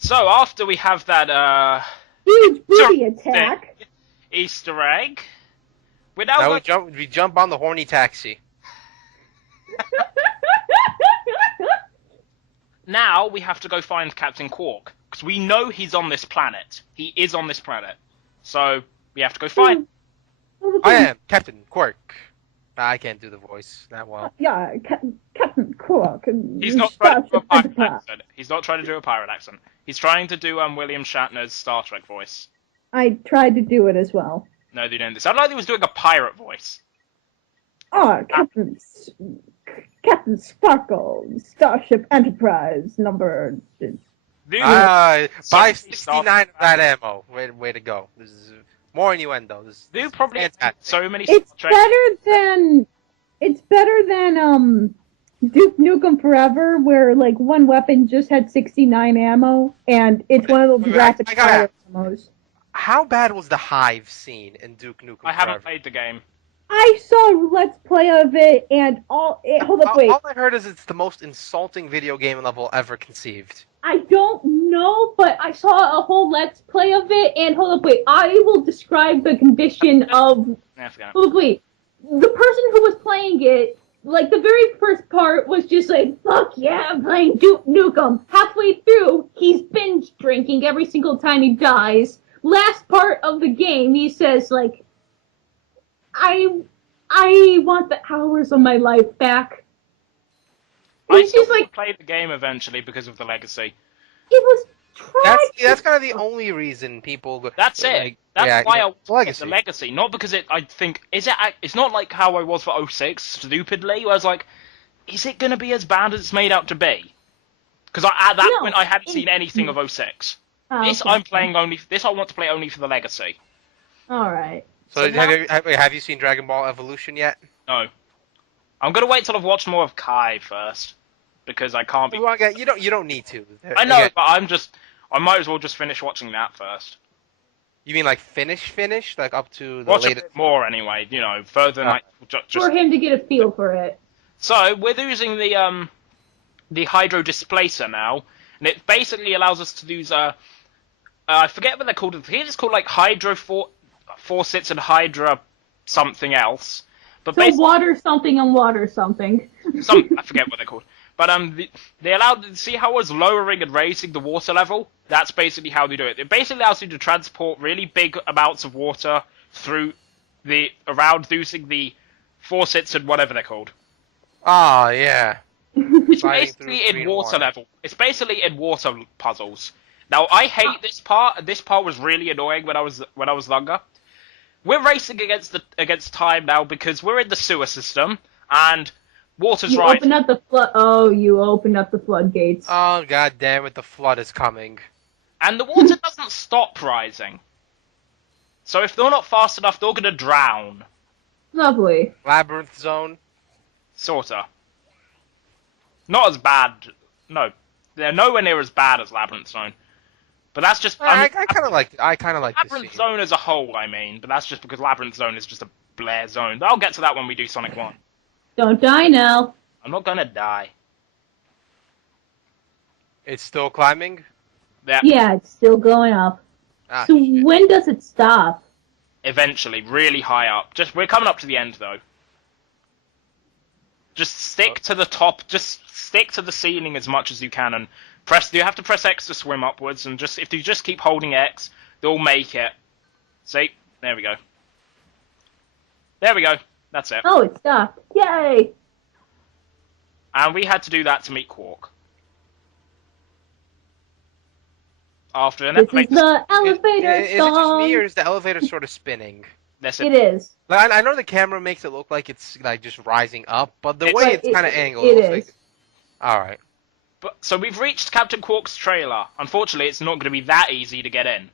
So after we have that Huge booty attack. Easter egg, we're now Now going... we jump on the horny taxi. Now we have to go find Captain Quark, because we know he's on this planet. He is on this planet. So we have to go find him. I am Captain Quirk. I can't do the voice that well. Yeah, Captain Quark. He's not trying to do a pirate accent. He's not trying to do a pirate accent. He's trying to do William Shatner's Star Trek voice. I tried to do it as well. No, they didn't. It sounded like he was doing a pirate voice. Oh, Captain Sparkle, Starship Enterprise number. Buy 69 of that ammo. Way to go. This is more innuendo. This Dude, probably fantastic. so many. It's better than Duke Nukem Forever, where like one weapon just had 69 ammo, and it's one of those rapid fire ammos. How bad was the Hive scene in Duke Nukem I haven't Forever? played the game. I saw a Let's Play of it, and hold up, wait. All I heard is it's the most insulting video game level ever conceived. I don't know, but I saw a whole Let's Play of it, and hold up, wait. I will describe the condition of. Hold up, wait. The person who was playing it, like the very first part was just like, fuck yeah, I'm playing Duke Nukem. Halfway through, he's binge drinking every single time he dies. Last part of the game, he says like, I want the hours of my life back. I still played the game eventually because of the legacy. It was tragic. That's kind of the only reason people. That's it. Like, That's why I want legacy. the legacy, not because I think it's not like how I was for 06 stupidly. Where I was like, is it going to be as bad as it's made out to be? Because at that point I hadn't seen anything of 06. This okay. I'm playing only. This I want to play only for the legacy. All right. So have you seen Dragon Ball Evolution yet? No. I'm gonna wait till I've watched more of Kai first, because I can't be. Well, you don't need to. I know, but I might as well just finish watching that first. You mean like finish, like up to the Watch latest? a bit more anyway, further than like just. For him to get a feel for it. So we're using the hydro displacer now, and it basically allows us to use I forget what they're called. I think it's called like hydro faucets and hydra something else. But so water something and water something. I forget what they're called. But they allowed, see how I was lowering and raising the water level? That's basically how they do it. It basically allows you to transport really big amounts of water around using the faucets and whatever they're called. Oh yeah. It's basically in water level. It's basically in water puzzles. Now I hate this part. This part was really annoying when I was younger. We're racing against time now because we're in the sewer system and water's rising. You opened up the floodgates. Oh god damn it! The flood is coming. And the water doesn't stop rising. So if they're not fast enough, they're gonna drown. Lovely. Labyrinth zone. Sorta. Not as bad. No, they're nowhere near as bad as Labyrinth Zone. But that's just. I kind of like. Labyrinth Zone as a whole. I mean, but that's just because Labyrinth Zone is just a Blair zone. But I'll get to that when we do Sonic 1. Don't die now. I'm not gonna die. It's still climbing. Yeah, it's still going up. Ah, so shit. when does it stop? Eventually, really high up. We're coming up to the end though. Just stick to the top. Just stick to the ceiling as much as you can, and press. You have to press X to swim upwards, and if you just keep holding X, they'll make it. See, there we go. There we go. That's it. Oh, it stopped. Yay! And we had to do that to meet Quark. After an This is the elevator Is it just song. me, or is the elevator sort of spinning? That's It is. Like, I know the camera makes it look like it's like just rising up, but the way it's kind of angled, it looks is. like. All right. But so we've reached Captain Quark's trailer. Unfortunately, it's not going to be that easy to get in.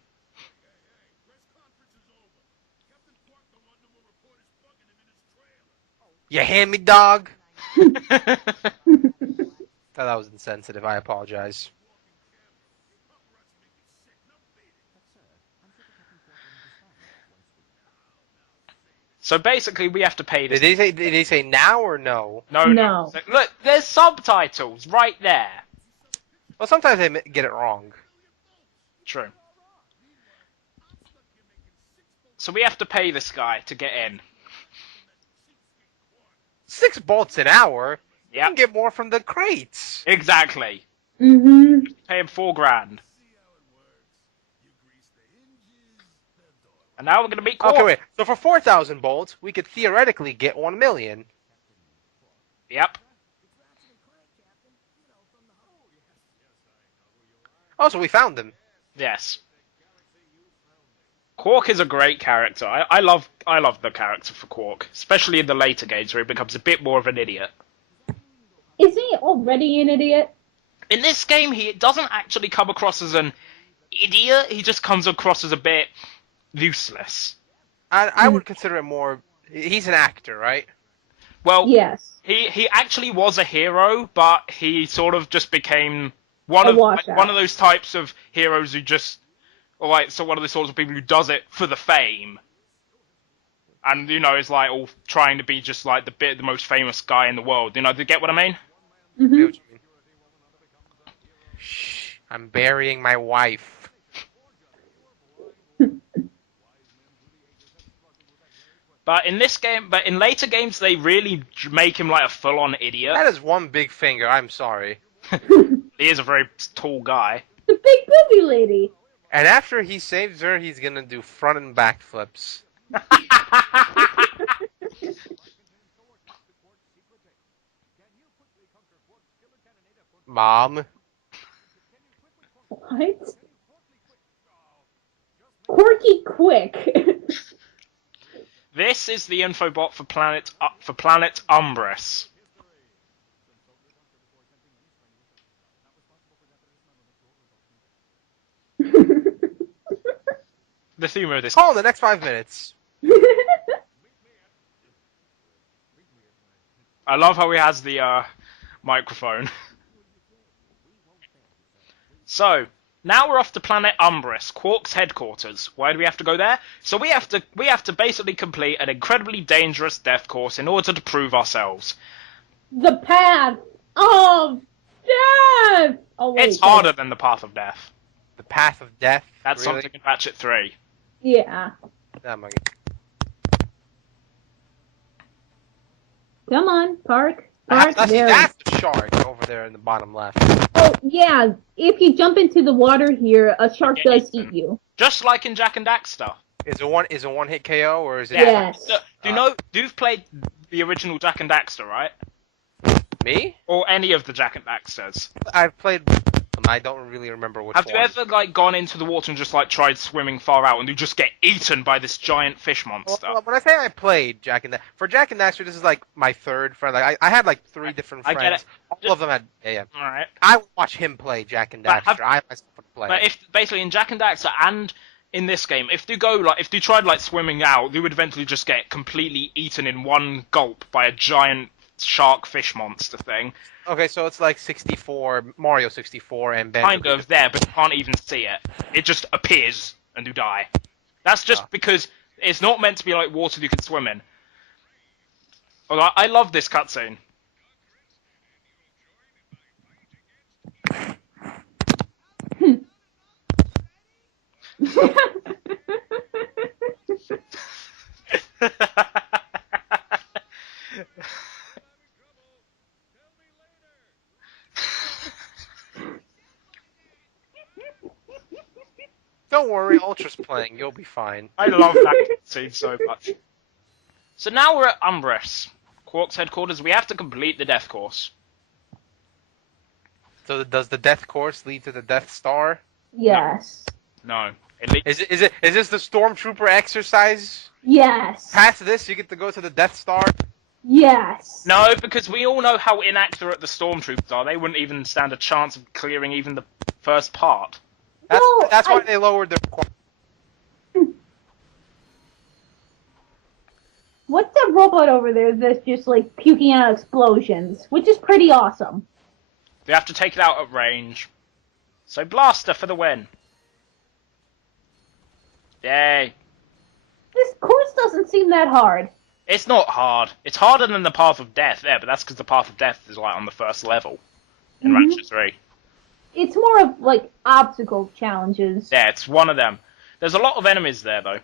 You hear me, dog? Thought that was insensitive. I apologize. So basically, we have to pay this. Did they say now or no? No. Look, there's subtitles right there. Well, sometimes they get it wrong. True. So we have to pay this guy to get in. 6 bolts an hour? You Yep. can get more from the crates. Exactly. Mm-hmm. Pay him $4,000. And now we're gonna meet Quark. Okay, wait. So for 4,000 bolts, we could theoretically get 1 million. Yep. Oh, so we found him. Yes. Quark is a great character. I love the character for Quark, especially in the later games where he becomes a bit more of an idiot. Isn't he already an idiot? In this game, he doesn't actually come across as an idiot. He just comes across as a bit useless. I would consider it more... He's an actor, right? Well, yes. He actually was a hero, but he sort of just became one of those types of heroes who just... one of the sorts of people who does it for the fame. And, is like all trying to be just like the most famous guy in the world. Do you get what I mean? Mm-hmm. Shh, I'm burying my wife. But in later games, they really make him like a full-on idiot. That is one big finger, I'm sorry. He is a very tall guy. The big booby lady. And after he saves her, he's gonna do front and back flips. Mom. What? Quirky Quick. This is the infobot for Planet Umbris. The theme of this. Call in the next 5 minutes. I love how he has the microphone. So, now we're off to Planet Umbris, Quark's headquarters. Why do we have to go there? So we have to basically complete an incredibly dangerous death course in order to prove ourselves. The path of death! Oh, wait, it's harder than the path of death. The path of death? That's really? something in Ratchet 3. Yeah. Come on, park. Park That's there. the shark over there in the bottom left. Oh, yeah. If you jump into the water here, a shark does eat you. Just like in Jak and Daxter. Is it one hit KO or is it? Yes. You've played the original Jak and Daxter, right? Me? Or any of the Jak and Daxters? I've played. I don't really remember which one. Have you ever gone into the water and just tried swimming far out and you just get eaten by this giant fish monster? Well, when I say I played Jak and for Jak and Daxter, this is my third friend. I had 3 different friends. I get it. All of them had. Yeah. All right. I would watch him play Jak and Daxter. I myself would play. But if basically in Jak and Daxter and in this game, if you tried swimming out, you would eventually just get completely eaten in one gulp by a giant shark fish monster thing. Okay, so it's like 64, Mario 64 and Banjo. Kind of there, but you can't even see it. It just appears and you die. That's just because it's not meant to be like water you can swim in. Although I love this cutscene. Don't worry, Ultra's playing. You'll be fine. I love that scene so much. So now we're at Umbris, Quark's headquarters. We have to complete the death course. So does the death course lead to the Death Star? Yes. No. Is this the Stormtrooper exercise? Yes. Past this, you get to go to the Death Star? Yes. No, because we all know how inaccurate the Stormtroopers are. They wouldn't even stand a chance of clearing even the first part. That's why they lowered their requirements. What's that robot over there that's just puking out explosions? Which is pretty awesome. They have to take it out at range. So Blaster for the win. Yay. This course doesn't seem that hard. It's not hard. It's harder than the Path of Death there, but that's because the Path of Death is on the first level in Ratchet 3. it's more of like obstacle challenges. Yeah, it's one of them. There's a lot of enemies there though.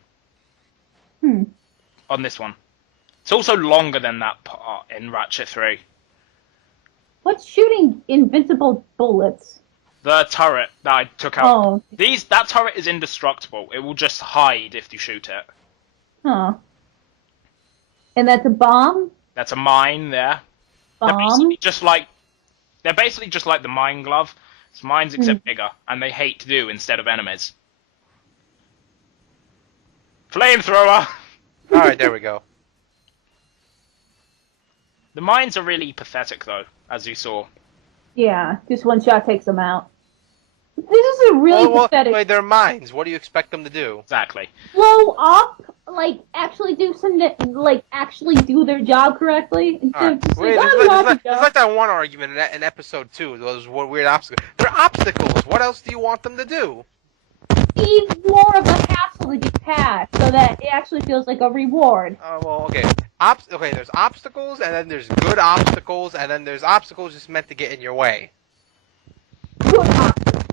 On this one. It's also longer than that part in Ratchet 3. What's shooting invincible bullets? The turret that I took out. Oh. That turret is indestructible. It will just hide if you shoot it. Huh. And that's a bomb? That's a mine there. Bomb? They're basically just like the mine glove. It's mines except bigger, and they hate to do instead of enemies. Flamethrower! Alright, there we go. The mines are really pathetic though, as you saw. Yeah, just one shot takes them out. This is a really pathetic... Wait, they're mines. What do you expect them to do? Exactly. Blow up, like, actually do their job correctly. Right. There's like that one argument in episode 2, those weird obstacles. They're obstacles. What else do you want them to do? Need more of a hassle to get past, so that it actually feels like a reward. Well, okay. There's obstacles, and then there's good obstacles, and then there's obstacles just meant to get in your way. Good obstacles.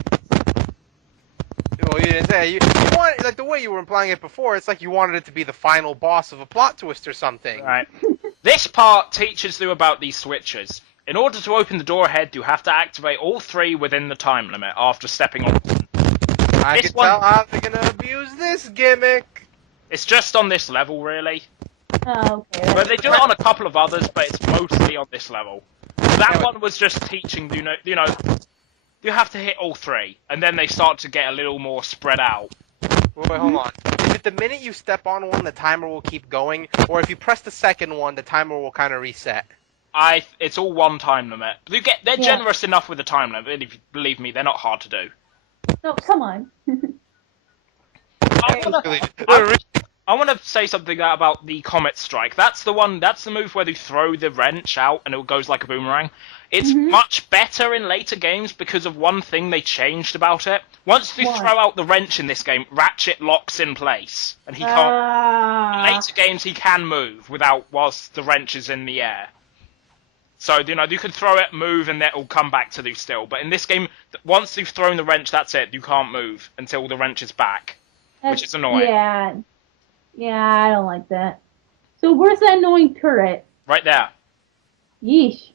Well, you didn't say. You want, like, the way you were implying it before, it's like you wanted it to be the final boss of a plot twist or something. Right. This part teaches you about these switches. In order to open the door ahead, you have to activate all 3 within the time limit after stepping on one. I can tell how they're gonna abuse this gimmick. It's just on this level, really. Oh, okay. But they do it on a couple of others, but it's mostly on this level. That one was just teaching, you know, you have to hit all 3, and then they start to get a little more spread out. Wait, hold on. Is it the minute you step on one, the timer will keep going, or if you press the second one, the timer will kind of reset? It's all one time limit. They're generous enough with the time limit, and if you believe me, they're not hard to do. No, come on. I want to say something about the Comet Strike. That's the move where you throw the wrench out and it goes like a boomerang. It's much better in later games because of one thing they changed about it. Once you throw out the wrench in this game, Ratchet locks in place. And he can't... In later games, he can move whilst the wrench is in the air. So, you can throw it, move, and it'll come back to you still. But in this game, once you've thrown the wrench, that's it. You can't move until the wrench is back. Which is annoying. Yeah, I don't like that. So where's that annoying turret? Right there. Yeesh.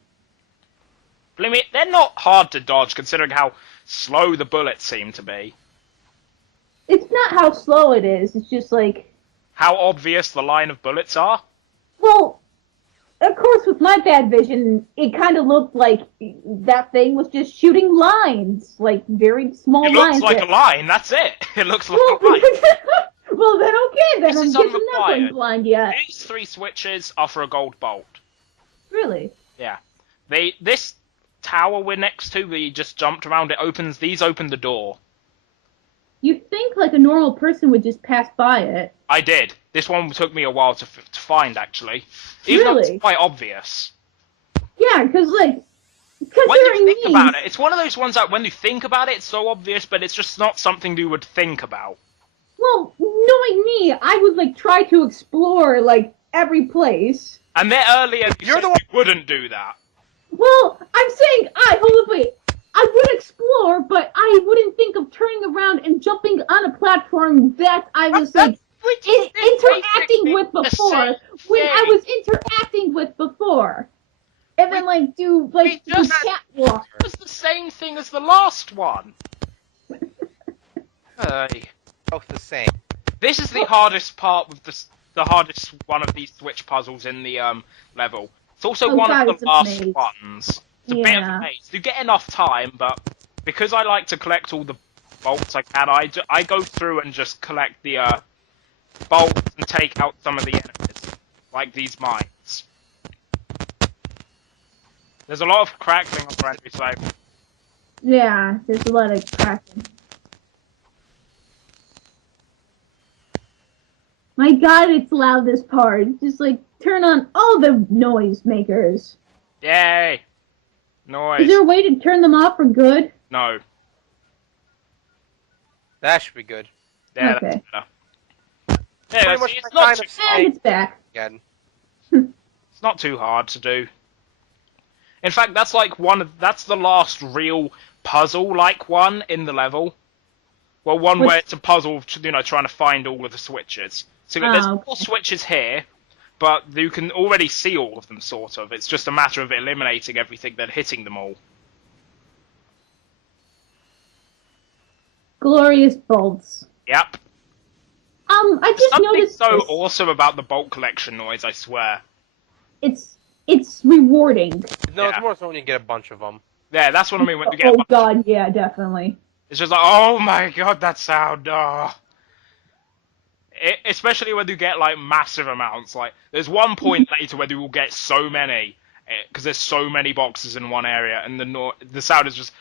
Believe me, they're not hard to dodge, considering how slow the bullets seem to be. It's not how slow it is, it's just like... How obvious the line of bullets are? Well... Of course, with my bad vision, it kind of looked like that thing was just shooting lines, like very small lines. It looks like a line, that's it. It looks like a line. Well, then okay, then I'm guessing not going blind yet. These 3 switches are for a gold bolt. Really? Yeah. This tower we're next to, we just jumped around, these open the door. You'd think like a normal person would just pass by it. I did. This one took me a while to find, actually. Even though it's quite obvious. Yeah, because, like... When you think about it, it's one of those ones that when you think about it, it's so obvious, but it's just not something you would think about. Well, knowing me, I would, like, try to explore, like, every place. And then earlier you said you wouldn't do that. Well, I'm saying, I would explore, but I wouldn't think of turning around and jumping on a platform that I was, like... interacting with before, when I was interacting with before. And then, like, do, like, the catwalk. It was the same thing as the last one. Both the same. This is the hardest part with the hardest one of these Switch puzzles in the level. It's also one of the last ones. It's a bit of a maze. You get enough time, but because I like to collect all the bolts I can, I go through and just collect the bolts and take out some of the enemies, like these mines. There's a lot of crackling on the enemy side. Yeah, there's a lot of cracking. My god, it's loud, this part. Just, like, turn on all the noise makers. Yay! Noise. Is there a way to turn them off for good? No. That should be good. Yeah, okay. That's better. Yeah, it's not too and it's back. Again. It's not too hard to do. In fact, that's like that's the last real puzzle-like one in the level. Well, one where it's a puzzle, trying to find all of the switches. So there's more switches here, but you can already see all of them, sort of. It's just a matter of eliminating everything, then hitting them all. Glorious bolts. Yep. I just noticed so awesome about the bolt collection noise, I swear. It's rewarding. No, it's more so when you get a bunch of them. Yeah, that's what I mean when you get a bunch God, yeah, definitely. It's just like, oh my god, that sound, especially when you get, like, massive amounts. Like, there's one point later where you will get so many, because there's so many boxes in one area, and the sound is just...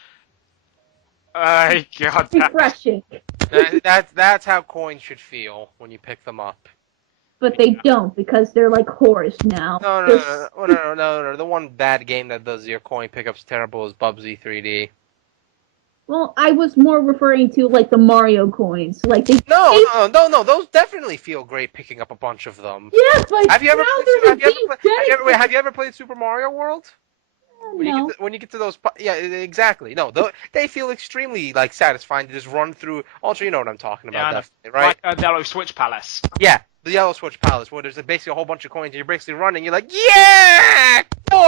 God, refreshing. That's how coins should feel when you pick them up. But they don't, because they're like whores now. No. The one bad game that does your coin pickups terrible is Bubsy 3D. Well, I was more referring to like the Mario coins. Like No. Those definitely feel great picking up a bunch of them. Yeah, but have you ever played Super Mario World? When you get to those, yeah, exactly. No, they feel extremely like satisfying to just run through. Also, you know what I'm talking about, definitely, right? Like Yellow Switch Palace. Yeah, the Yellow Switch Palace, where there's basically a whole bunch of coins, and you're basically running. You're like, yeah, boy!